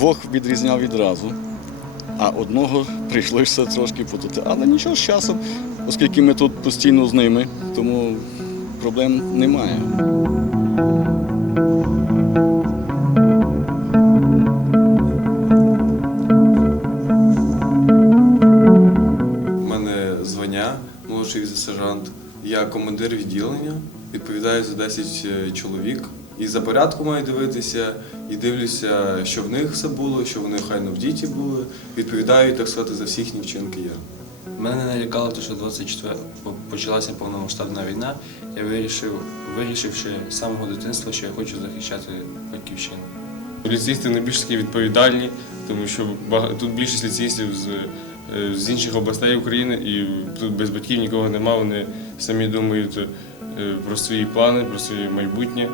Двох відрізняв відразу, а одного прийшлося трошки потути. Але нічого з часом, оскільки ми тут постійно з ними, тому проблем немає. Мене звання молодший сержант. Я командир відділення, відповідаю за 10 е, чоловік. І за порядку маю дивитися, і дивлюся, що в них все було, що вони хайно в діті були. Відповідаю, так сказати, за всі їхні вчинки я. Мене налякало те, що 24 по- почалася повномасштабна війна. Я вирішив, вирішивши з самого дитинства, що я хочу захищати батьківщину. Ліцеїсти найбільш такі відповідальні, тому що тут більшість ліцеїстів з, е, з інших областей України, і тут без батьків нікого нема. Вони самі думають про свої плани, про своє майбутнє.